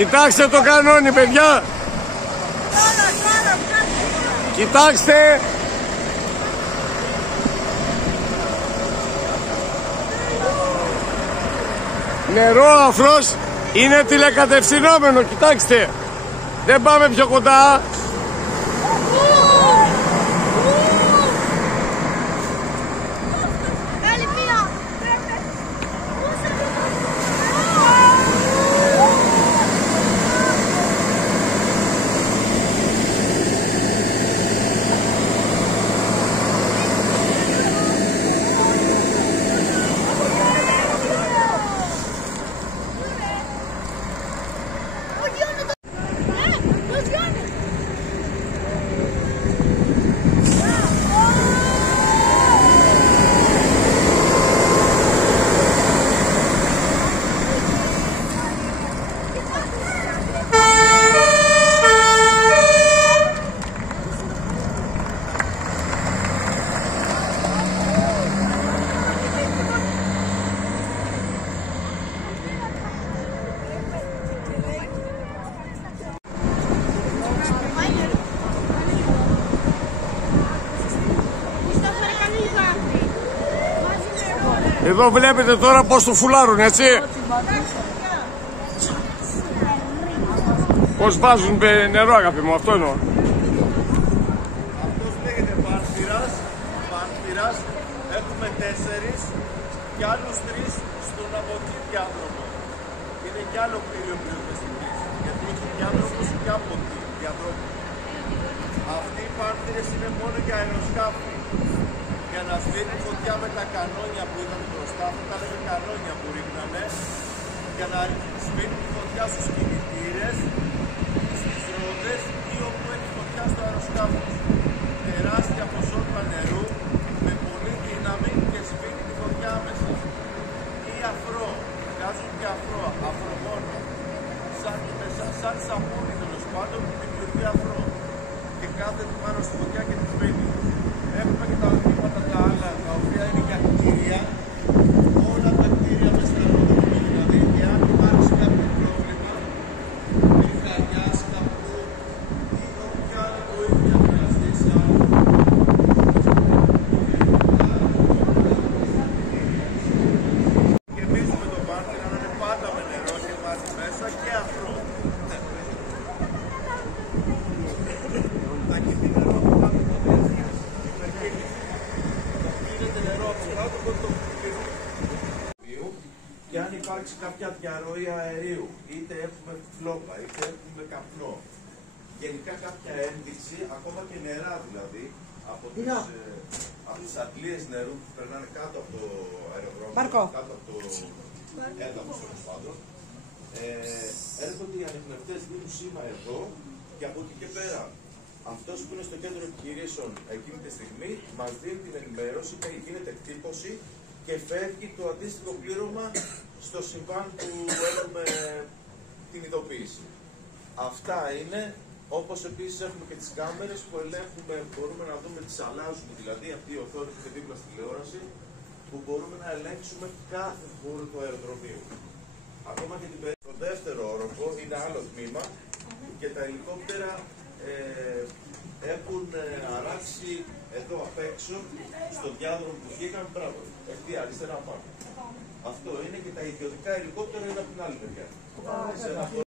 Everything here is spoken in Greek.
Κοιτάξτε το κανόνι, παιδιά. Κοιτάξτε. Νερό αφρός είναι τηλεκατευθυνόμενο, κοιτάξτε. Δεν πάμε πιο κοντά. Εδώ βλέπετε τώρα πως το φουλάρουν, έτσι. Πως βάζουν νερό, αγάπη μου, αυτό εννοώ. Αυτός λέγεται Πάρθυρας. Έχουμε 4 και άλλους 3 στον από εκεί διάδρομο. Είναι κι άλλο κτίριο που είναι στην κλίση, γιατί έχει διάδρομος και από εκεί διαδρόμο. Αυτοί οι Πάρθυρες είναι μόνο για αεροσκάφη. Για να σβήνουν φωτιά με τα κανόνια που ήταν μπροστά, αυτά τα λέγανε κανόνια που ρίχνανε, για να σβήνουν φωτιά στους κινητήρες, στις ρόδες ή όπου έχει φωτιά στο αεροσκάφο. Τεράστια ποσότητα νερού με πολύ δύναμη και σβήνει τη φωτιά μέσα. Ή αφρό, βγάζουν και αφρογόνο, σαν σαπούνι τέλος πάντων που δημιουργεί αφρό και κάθεται πάνω στη φωτιά και τη σβήνει. Έχουμε και τα οχήματα τα άλλα, τα οποία είναι για κτίρια. Όλα τα κτίρια μέσα στα αεροδρόμια, δηλαδή, εάν υπάρξει κάποιο πρόβλημα, πυρκαγιά, καπού ή όποια άλλη βοήθεια χρειαστεί σε άλλο. Γεμίζουμε το Πάρθυρα να είναι πάντα με νερό και βάζει μέσα και αφρό. Και αν υπάρξει κάποια διαρροή αερίου, είτε έχουμε φλόπα, είτε έχουμε καπνό, γενικά κάποια ένδειξη, ακόμα και νερά δηλαδή, από τις αντλίες νερού που περνάνε κάτω από το αεροδρόμιο, κάτω από το έδαφος τέλος πάντων, έρχονται οι ανιχνευτές, δίνουν σήμα εδώ και από εκεί και πέρα. Αυτός που είναι στο κέντρο επιχειρήσεων εκείνη τη στιγμή μας δίνει την ενημέρωση και γίνεται εκτύπωση και φεύγει το αντίστοιχο πλήρωμα στο συμβάν που έχουμε την ειδοποίηση. Αυτά είναι, όπως επίσης έχουμε και τις κάμερες που ελέγχουμε, μπορούμε να δούμε, τις αλλάζουμε δηλαδή, αυτή η οθόνη που είναι δίπλα στη τηλεόραση, που μπορούμε να ελέγξουμε κάθε χώρο του αεροδρομίου. Ακόμα και την περίπτωση, το δεύτερο όροφο είναι άλλο τμήμα και τα ελικόπτερα έχουν αράξει εδώ απ' έξω, στο διάδρομο που βγήκαν, μπράβο, εκεί αριστερά πάνω. Αυτό είναι και τα ιδιωτικά ελικόπτερα είναι από την άλλη μεριά.